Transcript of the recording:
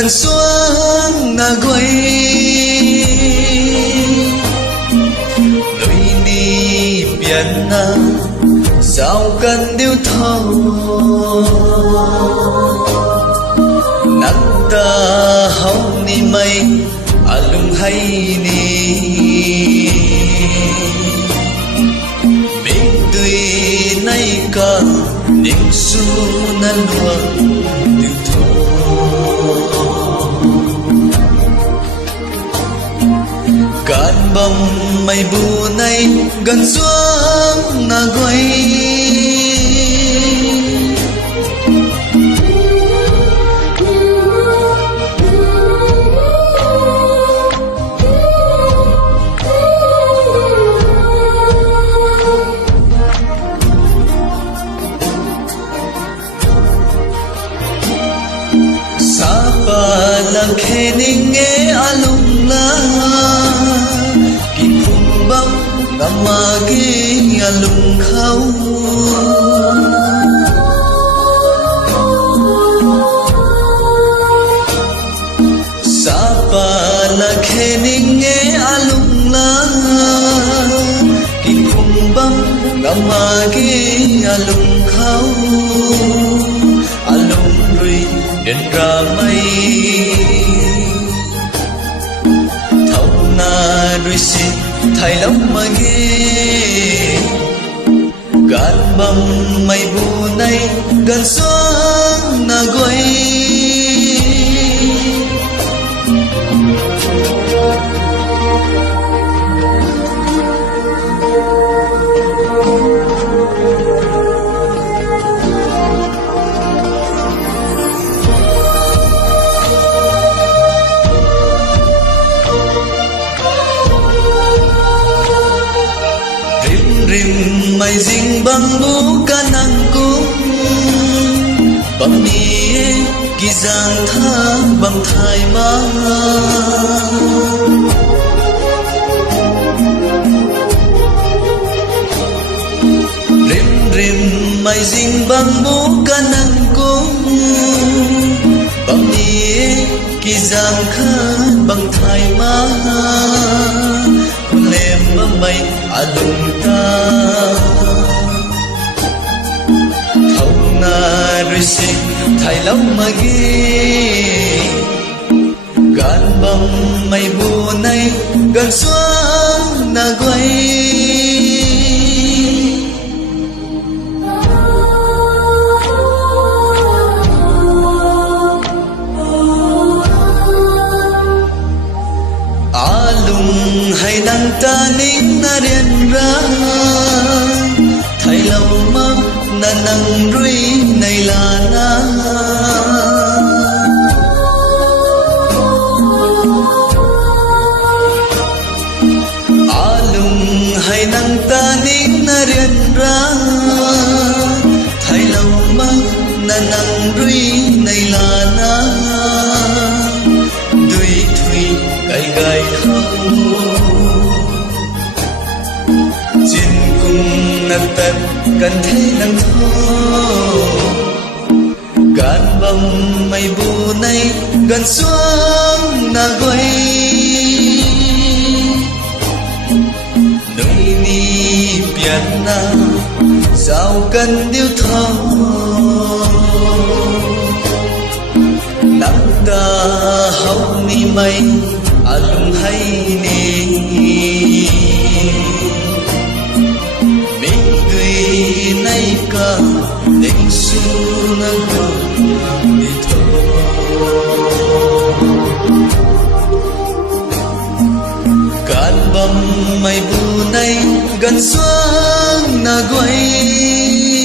gần xuống na quay đôi đi biển na sao cần điêu thâu nắng ta hồng ni mây lung hay ni mình tuy nay cả niềm su nan luang điêu thâu cạn bầm mây bù này gần xuống na quay lang khe ning nghe alung la ki phum bang ngama ki alung khau sapa la khe ning nghe alung la ki phum bang ngama ki alung khau alung rui đến ra mây thâu na đôi xin thay lắm mà nghe gan bầm mây bù này gần xuống na quay rim mây dinh băng mũ ca năng cung băng nie kỳ giang tha băng thai ma rim mây dinh băng mũ ca năng cung băng nie kỳ giang kha băng thai ma lem mây alung ta thâu na rồi xin thay lòng mà ghi gan bầm mây bù này gần xuống na quay hay đăng ta nín na riêng ra thay lâu mơ na nắng rui này là na lùng hay đăng ta nín na riêng ra thay lâu mơ na nắng rui này là na đuôi thui gai gai không nâng tật cần thế nâng thô gan bầm mây bù này gần xuống na quay nơi ni biển na sao cần điêu thâu nắng ta hồng ni mây lung hay ni nay cả định su na đi thôi cạn bầm mây bù này gần xuống na quay